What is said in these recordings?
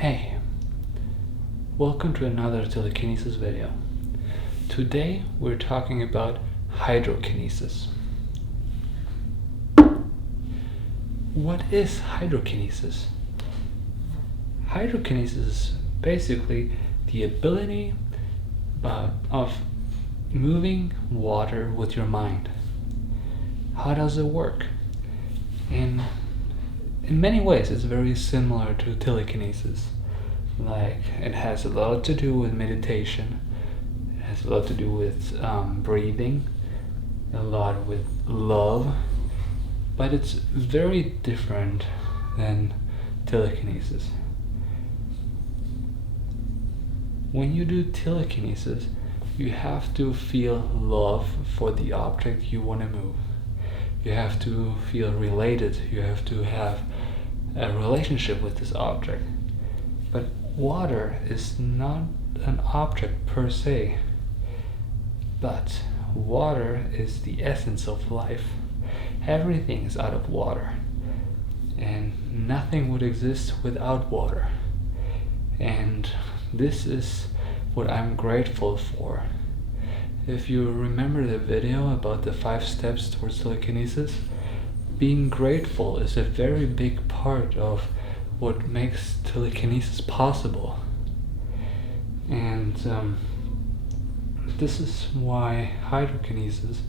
Hey, welcome to another Telekinesis video. Today we're talking about Hydrokinesis. What is Hydrokinesis? Hydrokinesis is basically the ability of moving water with your mind. How does it work? In many ways it's very similar to telekinesis. Like, it has a lot to do with meditation, it has a lot to do with breathing, a lot with love, but it's very different than telekinesis. When you do telekinesis, you have to feel love for the object you want to move. You have to feel related, you have to have a relationship with this object. But water is not an object per se, but water is the essence of life. Everything is out of water, and nothing would exist without water. And this is what I'm grateful for. If you remember the video about the 5 steps towards telekinesis, being grateful is a very big part of what makes telekinesis possible. And this is why hydrokinesis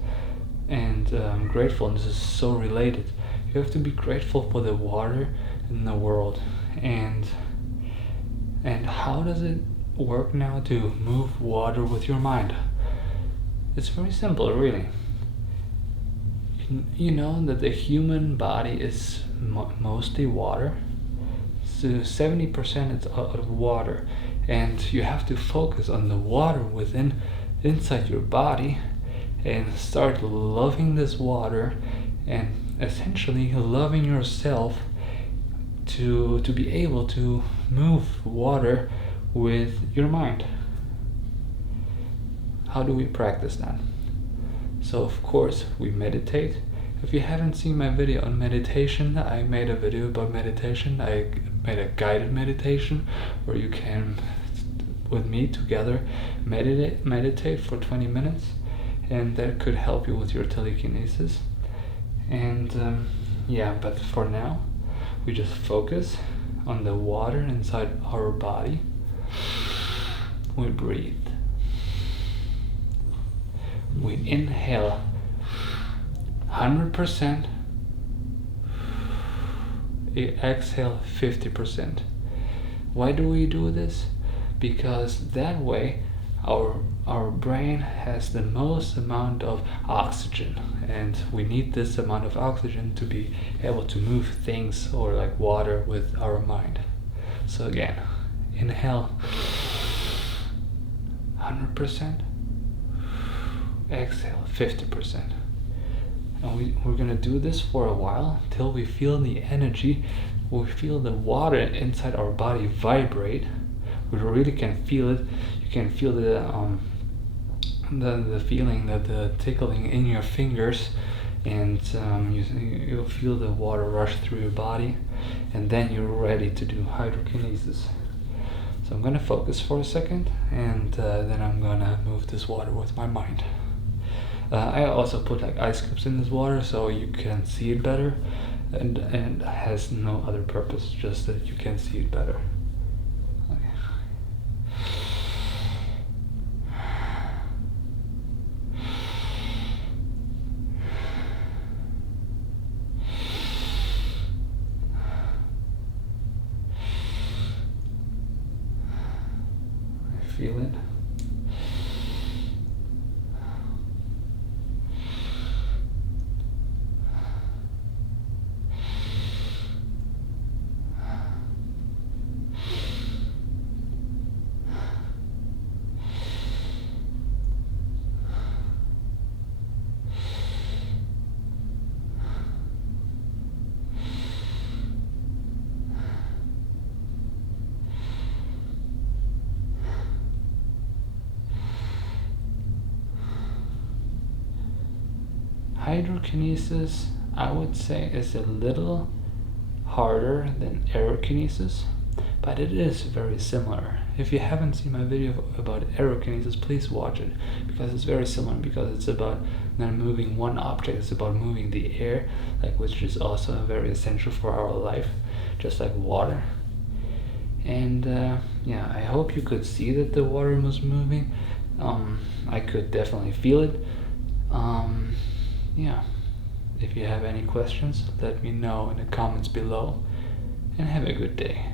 and gratefulness is so related. You have to be grateful for the water in the world. And how does it work now to move water with your mind? It's very simple, really. You know that the human body is mostly water. So 70% is out of water, and you have to focus on the water inside your body and start loving this water and essentially loving yourself to be able to move water with your mind. How do we practice that? So of course we meditate. If you haven't seen my video on meditation, I made a video about meditation. I made a guided meditation where you can, with me together, meditate for 20 minutes, and that could help you with your telekinesis. And but for now we just focus on the water inside our body. We breathe. We inhale 100%, exhale 50%. Why do we do this? Because that way our brain has the most amount of oxygen, and we need this amount of oxygen to be able to move things or like water with our mind. So again, inhale 100%, exhale 50%. And we're gonna do this for a while till we feel the energy, we feel the water inside our body vibrate. We really can feel it. You can feel the feeling, the tickling in your fingers, and you'll feel the water rush through your body, and then you're ready to do hydrokinesis. So I'm gonna focus for a second, and then I'm gonna move this water with my mind. I also put like ice cubes in this water so you can see it better, and it has no other purpose, just that you can see it better. Okay. I feel it. Hydrokinesis, I would say, is a little harder than aerokinesis. but it is very similar. If you haven't seen my video about aerokinesis, please watch it, because it's very similar, because it's about not moving one object, it's about moving the air, like, which is also very essential for our life, just like water. And yeah, I hope you could see that the water was moving. I could definitely feel it. Yeah, if you have any questions, let me know in the comments below, and have a good day.